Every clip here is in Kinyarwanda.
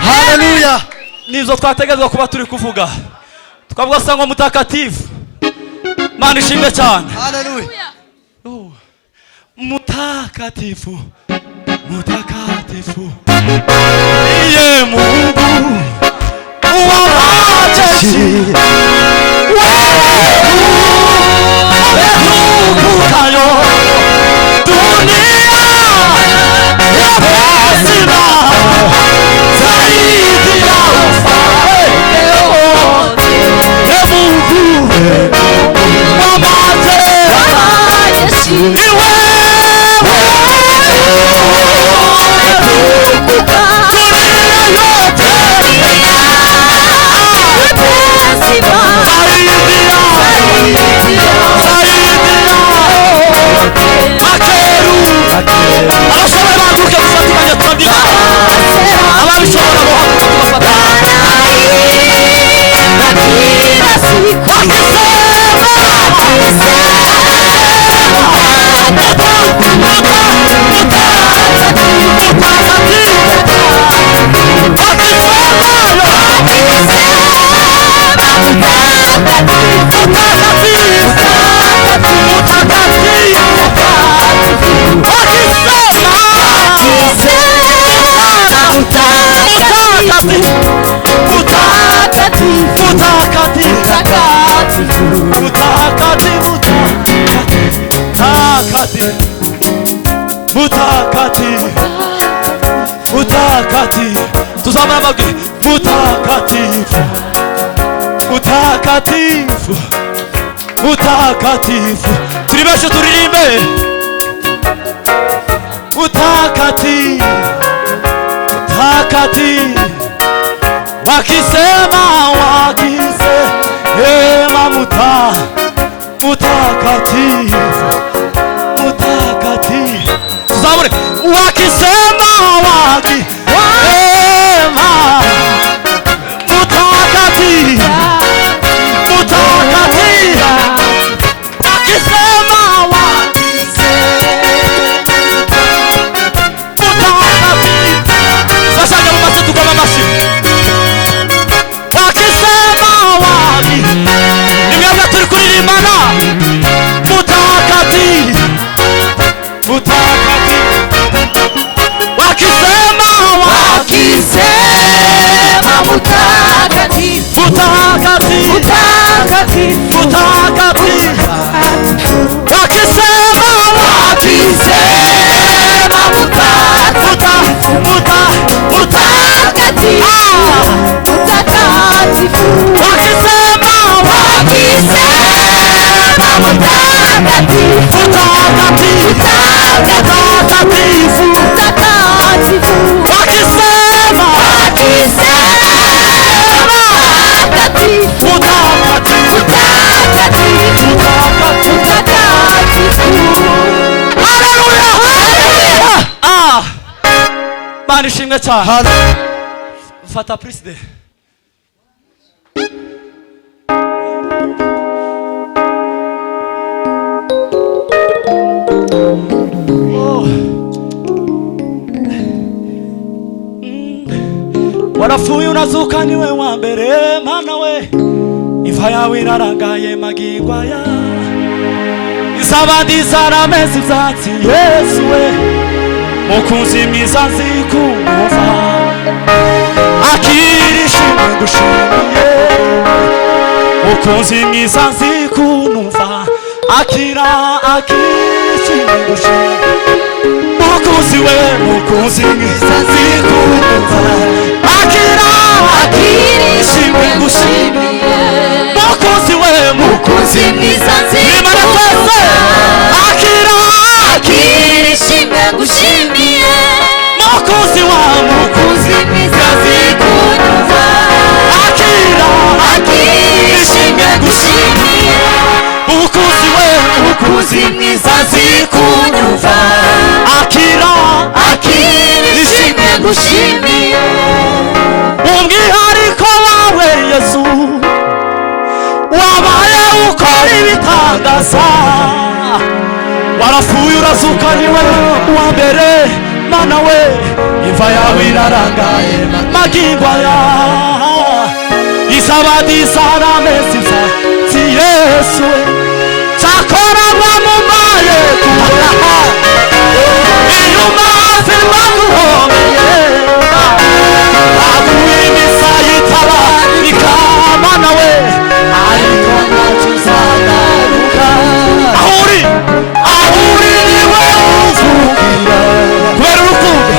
Haleluya. Nizo twategezwa kuba turi kuvuga. Tukavuga sangwa mutakatifu. Mana ishimwe cyane. Haleluya. Mutakatifu. Mutakatifu. Iye Mungu. Wa majeshi. mutakatifu, mutakatifu, tuzamura amajwi, mutakatifu, mutakatifu, mutakatifu, turi benshi turirimbe, mutakatifu, mutakatifu, wakisema mutakatifu, mutakatifu, tuzamure, wakisema mutakatifu, mutakatifu, wakisema mutakatifu, sasa ndio basi tukoma basi, wakisema nimeweza tulikuririmana, mutakatifu, mutakatifu, wakisema mutakatifu, mutakatifu, mutakatifu, mutakatifu, wakisema mutakatifu, mutakatifu, wakisema Mana ishimwe cyane. Fata president. Warafuye unazuka niwe wa mbere Mana we, imva yawe irarangaye magingwa ya, izabandi zarameze ivyatsi Yesu we, mukunzi mwiza nzikumva, akira ishimwe ngushimiye, mukunzi mwiza nzikumva, akira ishimwe ngushimiye, mukunzi we, mukunzi mwiza nzikumva, akira ishimwe ngushimiye, mukunzi we, mukunzi mwiza nzikumva, akira ishimwe ngushimiye, mukunzi wa mukunzi mwiza nzikumva, akira ishimwe ngushimiye, mukunzi we, mukunzi mwiza nzikumva, akira ishimwe ngushimiye, umwihariko wawe Yesu wabaye ukora ibitangaza, warafuye urazuka niwe wa mbere Mana we, imva yawe irarangaye magingwa ya, izabandi zarameze ivyatsi Yesu we, cyakora bamumaye kubaha inyuma zirwaguhomeye, baguye imisaya itabarika Mana we, ariko ntacyo uzagaruka, aho uri niwe uvugira, kubera urukundo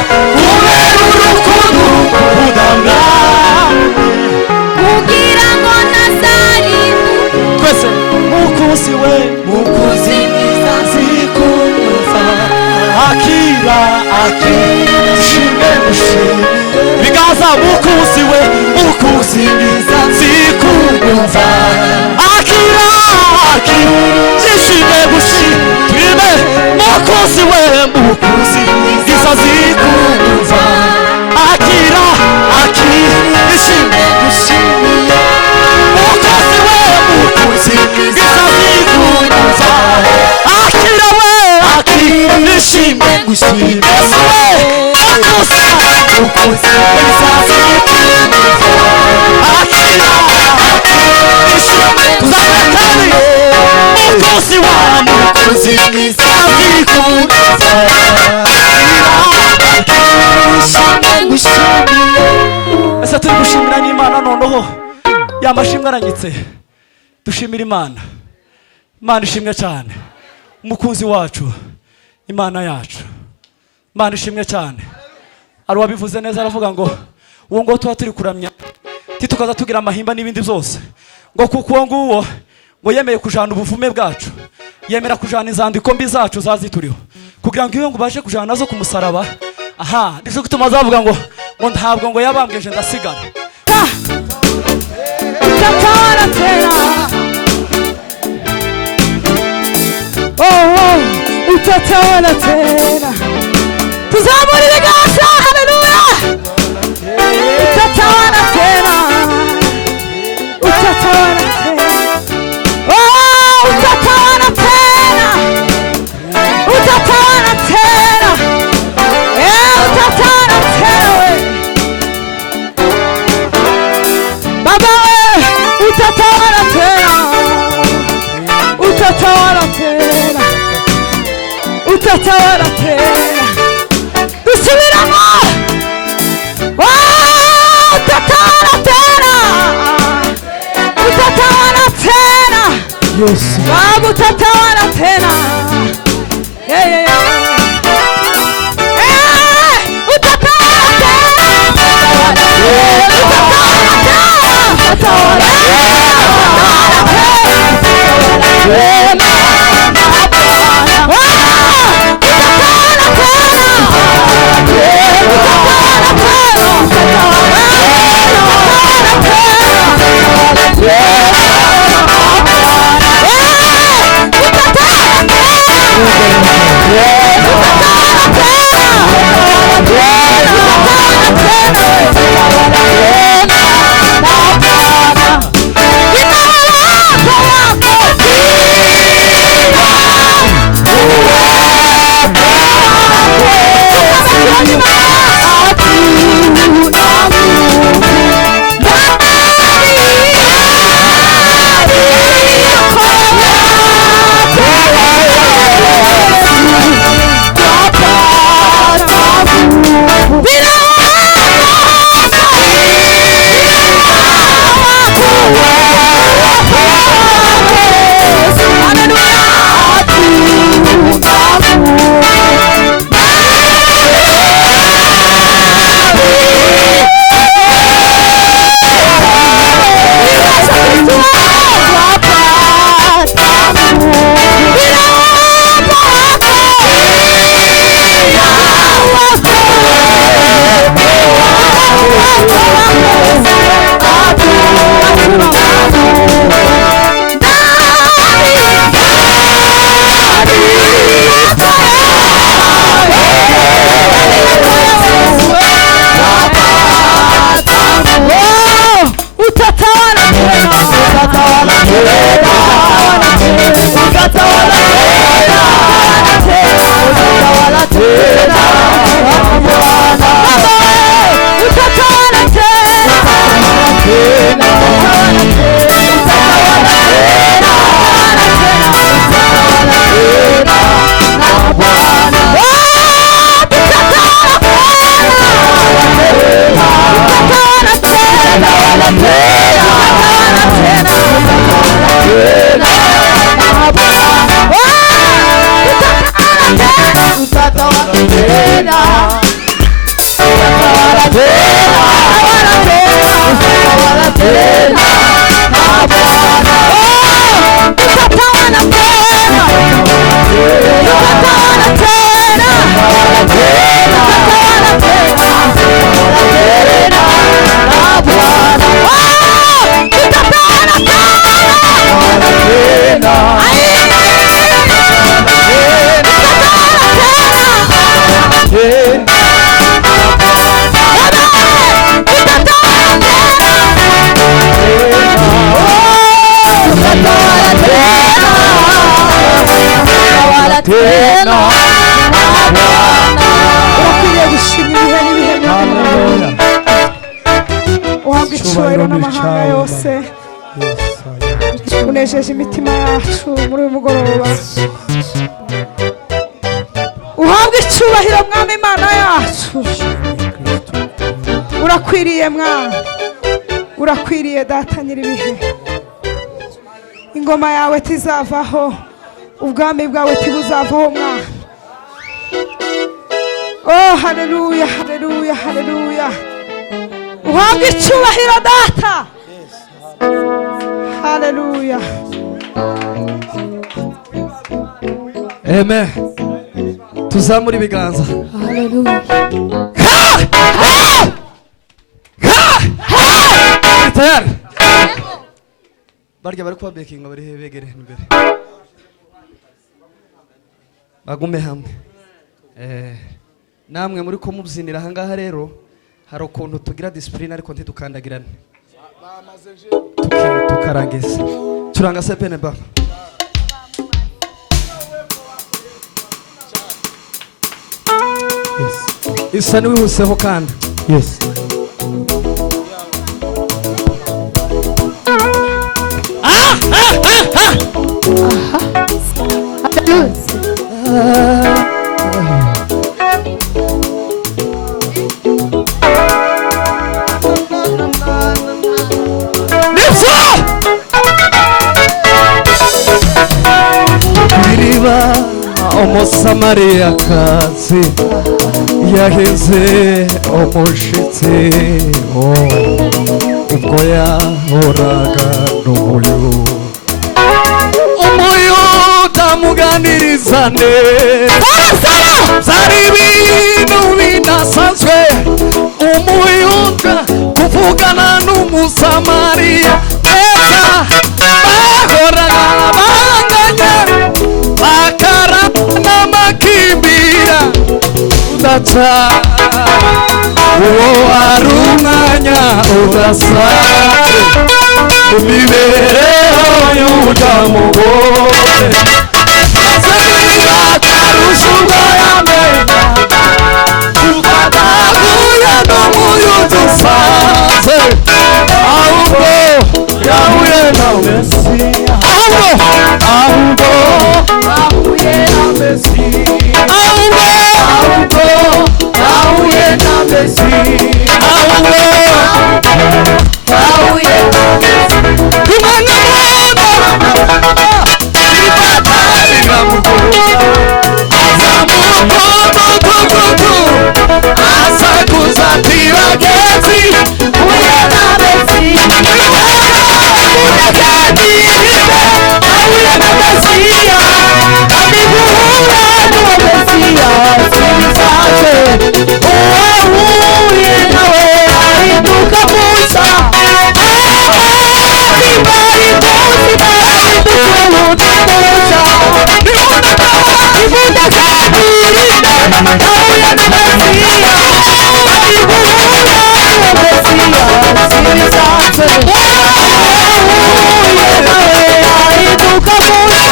udamwami, kugira ngo ntazarimuka, twese mukunzi we, mukunzi mwiza nzikumva, akira ishimwe ngushimiye, bigaza mukunzi we, mukunzi mwiza nzikumva, akira ishimwe ngushimiye, turime mukunzi we, mukunzi mwiza nzikumva, akira ishimwe ngushimiye, mukunzi we, mukunzi mwiza nzikumva, akira ishimwe ngushimiye, mukunzi mwiza nzikumva, akira ishimwe tuzabetani, mukunzi wa mukunzi mwiza nzikumva, ishimwe ngushimiye. Ese turi gushimira n'Imana noneho ya mashimwe aranyitse, dushimira Imana. Imana ishimwe cyane, umukunzi wacu, Imana yacu. Mana ishimwe cyane. Ari wabivuze neza aravuga ngo uwo ngo tuba turi kuramya tukaza tugira amahimba n'ibindi byose ngo kuko uwo nguwo ngo yemeye kujana ubuvume bwacu, yemera kujana izandiko mbi zacu zazituriho kugira ngo iyo ngo baje kujana nazo ku musaraba. Aha ndizo gutuma azavuga ngo ntabwo ngo yabambweje ndasigara. Utatawala tena. Oh, utatawala tena. Tuzamuri ibiganza, haleluya. Utatawala tena. Utatawala tena. Oh, utatawala tena. Utatawala tena. Utatawala tena. Baba utatawala tena. Utatawala tena. Utatawala tena. Dusubiramo. Utatawala tena. Utatawala tena. Yes. Baba utatawala tena. Yeah, yeah, yeah. Utatawala tena. Utatawala tena. Utatawala tena. Unesheje imitima yacu muri uyu mugoroba. Uhabwe icyubahiro mwami Imana yacu. Urakwiriye mwami. Urakwiriye data nyiribihe. Ingoma yawe tizavaho, ubwami bwawe tibuzavaho mwami. Oh, haleluya, haleluya, haleluya. Uhabwe icyubahiro data. Haleluya. Amen. Tuzamura ibiganza. Haleluya. Tayari. Barya bari kwa baking bari hebegere imbere. Bagume hamwe. Namwe muri ko mubyinira hangaha rero hari ukuntu tugira discipline ariko ntidukandagirane. Tukarangiza. Turanga sepene baba. Yes. Isa ni wihuseho kandi. Yes. Umusamariyakazi yahize umushitsi ubwo yahoraga n'umuyuda amuganiriza neza byari ibintu bidasanzwe umuyuda kuvugana n'umusamariya neza bahoraga banganya makimbira udata uwo wari umwanya udasanzwe mu mibereho y'umugore maze niba akarusha ubwo yamenya ukadahuye n'umuyuda usanze ahubwo yahuye na Mesiya ahubwo yahuye na Mesiya ahubwo yahuye na Mesiya ahubwo yahuye na Mesiya kumana mwana ibadari ngamukuru azamukomokomoku asakuza tiragezi huye na Mesiya huye na Mesiya amiguhura n'uwo Mesiya sinizaje uwahuye nawe ahinduka Musa ibari munsi bahinduka ubutamuza ibuda zadirinde ahuye na Mesiya amiguhura n'uwo Mesiya sinizaje uwahuye nawe ahinduka Musa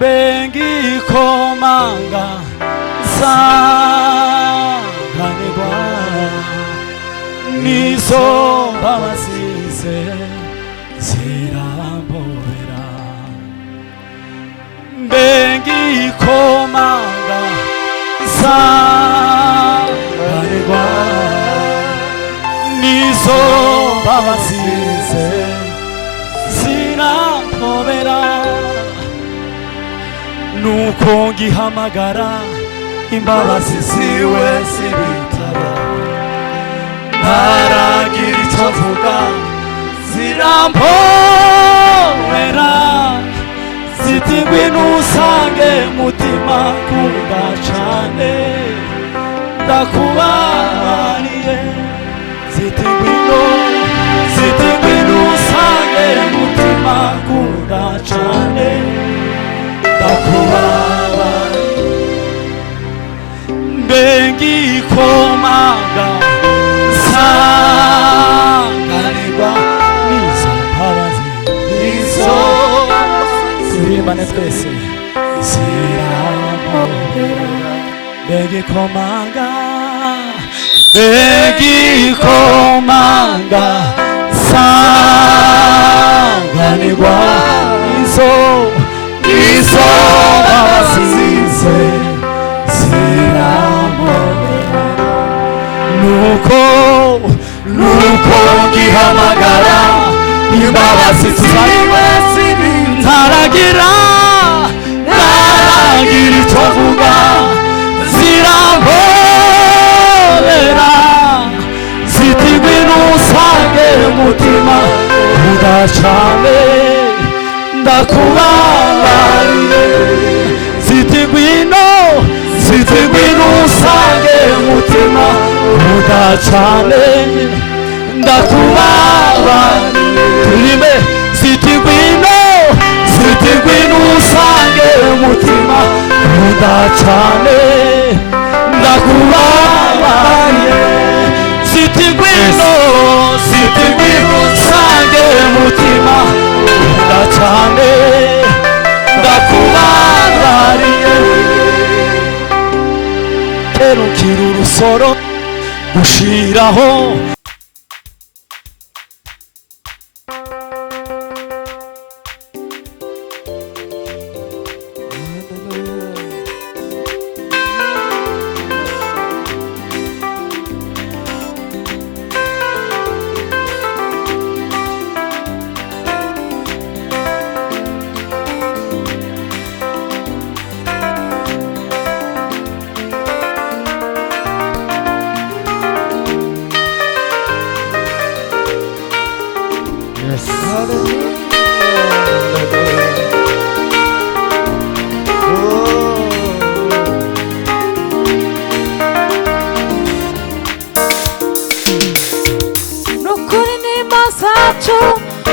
bengi komanga sanganirwa nizo babasize zirambobera bengi komanga sanganirwa nizo babasize zirambobera nuko ngihamagara imbabazi ziwe zibitaba ntaragira icyo avuga zirampobera ziti ngwino usange mutima kunda cane ndakubabariye ziti ngwino usange mutima kunda cane ndakubabariye mbengikomanga sanganirwa nizo mbabazi nizo turimbane twese ziramubera mbengikomanga sanganirwa nizo mbabazi ziramubera nuko ngihamagara imbabazi tuzariwe ntaragira icyo mvuga zirambobera ziti ngwino usange mutima udacane ndakubabariye ziti ngwino usange mutima udacane ndakubabariye turime ziti ngwino usange mutima udacane ndakubabariye ziti ngwino usange mutima udacane ndakubabariye terukira urusoro gushiraho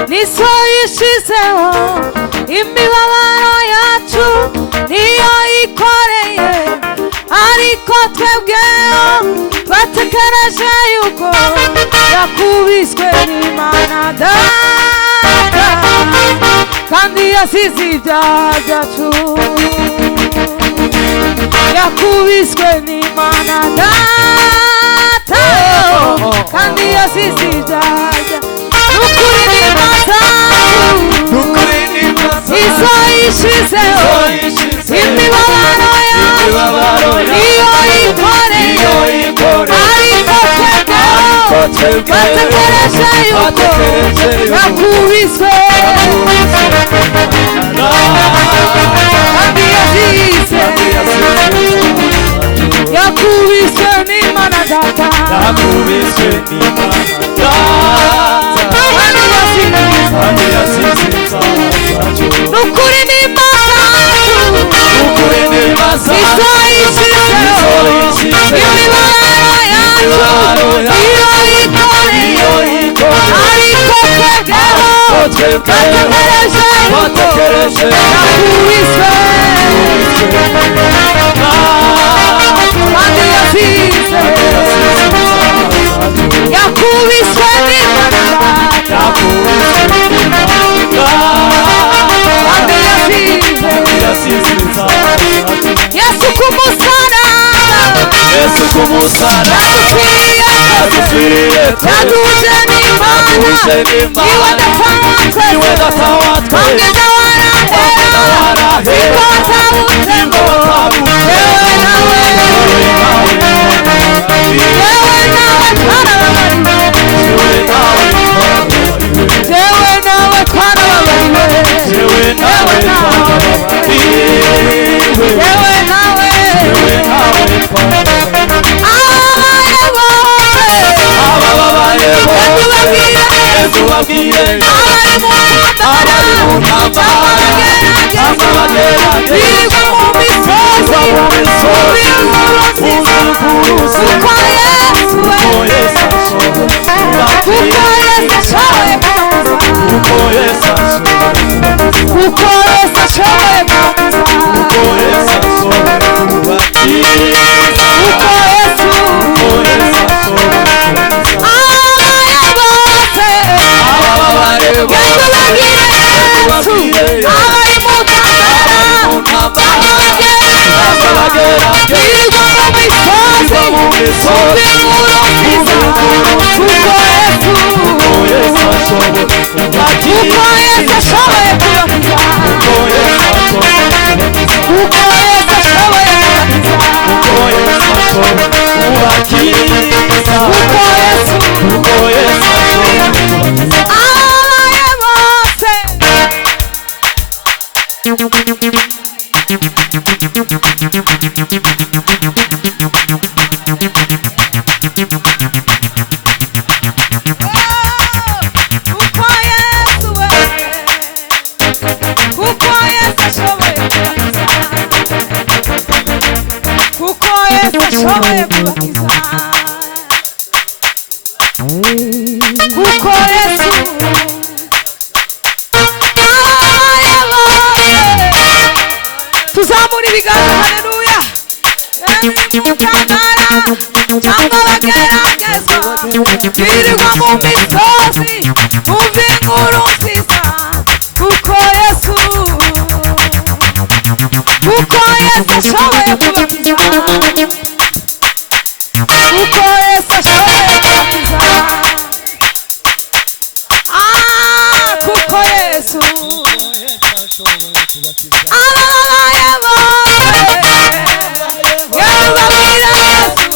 niso yishizeho imibabaro yacu niyo yikoreye ariko twebweho twatekereje yuko yakubiswe n'Imana Data kandi yasize ibyaha byacu yakubiswe n'Imana Data kandi yasize ibyaha byacu izo yishizeho imibabaro yacu niyo yikoreye ariko twebweho bategereje yuko yakubiswe kandi yasize yakubiswe n'Imana Data nukuri n'imazacu izo yishizeho imibabaro yacu niyo yikoreye ariko twebweho bategereje yakubiswe kandi yasize yakubiswe n'Imana Data kandi yasize Yesu kumusaraba yadupfiriye yaduje n'Imana iwe data watwe wangenda warahera iko watabutse yewe nawe tubabwire abari mu ntambara kuko Yesu ashoboye kubatiza kuko Yesu abaye bose yatubagire Yesu abari mu ntambara birirwa mu misozi bumva inkuru nziza kuko Yesu ashoboye kubatiza kuko Yesu ashoboye kubatiza kuko Yesu abaye bose kuko Yesu we kuko Yesu ashoboye kubatiza kuko Yesu ashoboye kubatiza kuko Yesu abaye bose tuzamura ibiganza haleluya mutangara cyangwa bageragezwa birirwa mu misozi bumva inkuru nziza kuko Yesu ashoboye kubatiza kuko Yesu ashoboye kubatiza kuko Yesu abaye bose yatubabwira Yesu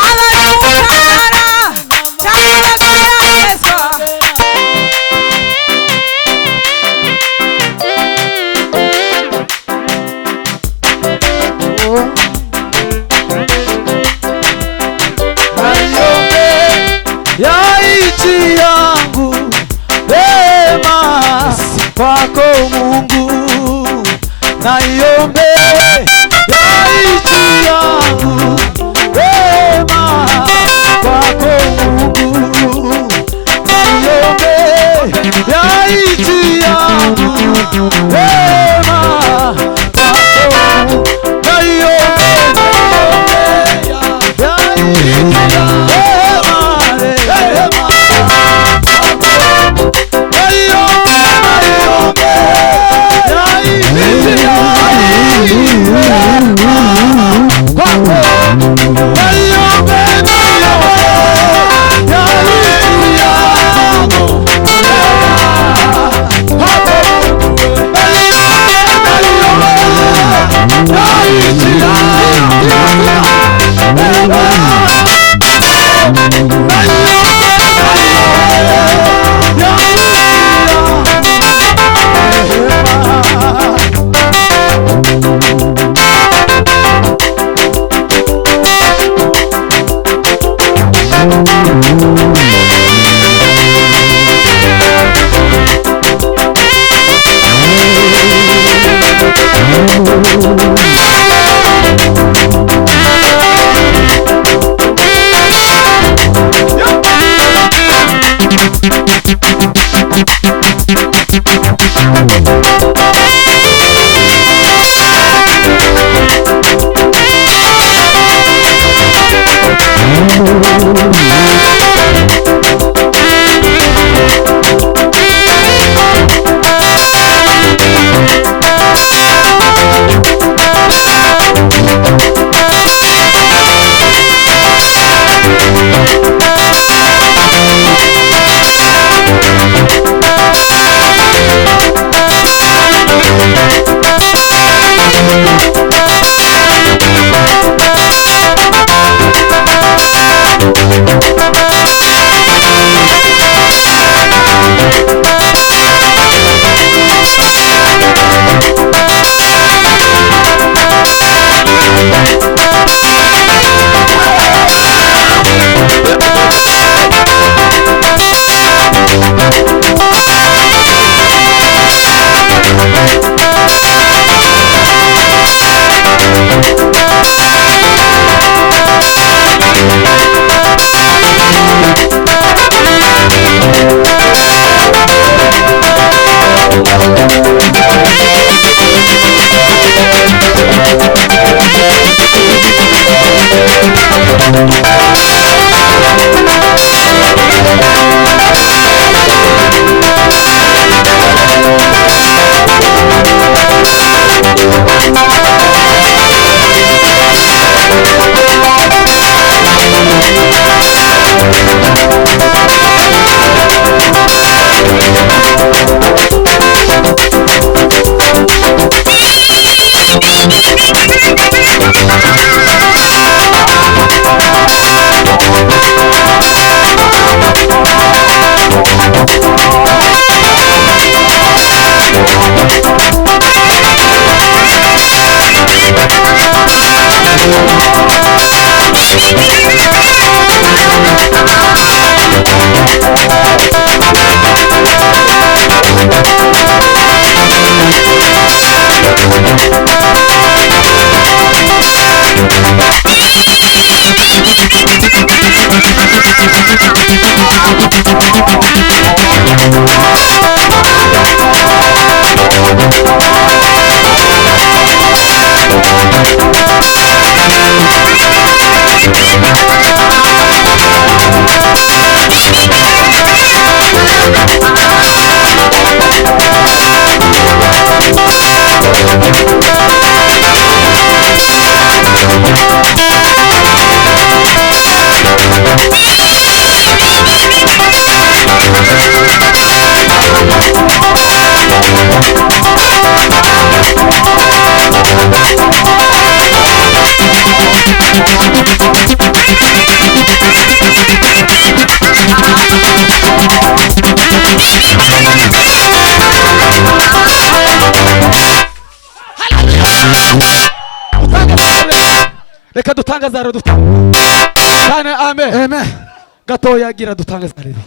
abari mu ntambara cyangwa bageragezwa kwako Mungu naiombe yaiti yangu wema kwako Mungu naiombe yaiti yangu wema kwako naiombe yaiti yangu wema Reka dutangaza rero dutanga. Cyane amen. Amen. Gatoya gira dutangaza rero.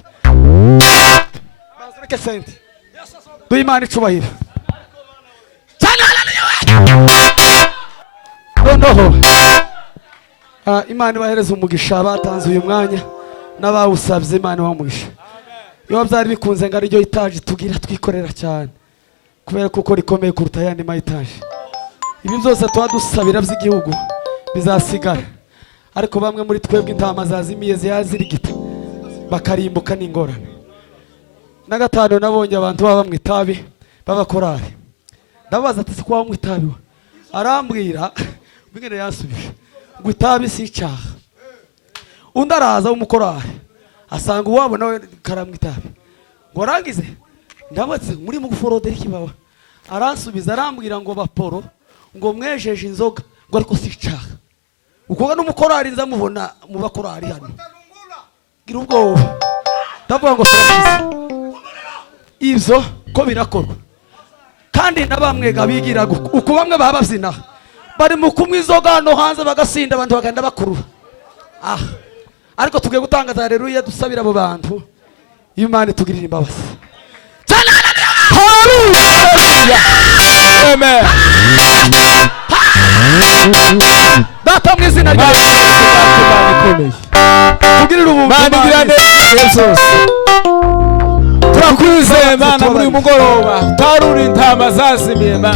Bazureke sente. Duimana icubahiro. Cyane haleluya. Noneho. Imana ibahereza umugisha batanze uyu mwanya n'abawusabye Imana wamugisha. Iyo byari bikunze ngo aryo itaje tugira twikorera cyane. Kubera kuko rikomeye kuruta yandi ma itaje. Ibi byose twadusabira by'igihugu bizasigara, ariko bamwe muri twebwe intama zazimiye ziyazirigita bakarimbuka n'ingorane. Na gatano nabonye abantu baba mu itabi b'abakorari, ndabaza ati kwa mu itabi arambwira bingene yasubije ngo itabi si icyaha. Undi araza w'umukorari asanga uwabo nawe karamwe itabi ngo arangize, ndabaze muri mu guforodera ikibaba, aransubiza arambwira ngo baporo ngo mwejeje inzoga ngo ariko si icyaha. Ukoga n'umukorari nza mubona mu bakorari hano gira ubwoba, ndavuga ngo turakize ivyo ko birakorwa. Kandi nabamwega bigira uko bamwe bababyina bari mu kumwe inzoga hano hanze bagasinda abantu bagenda bakurura. Ariko tugiye gutangaza haleluya dusabira abo bantu Imana itugirira imbabazi. Haleluya. Amen. Data mu izina rya Yesu tugirira ubumana Yesu. Turakwizeye Mana muri mugoroba taruri intama zazimiye Mana.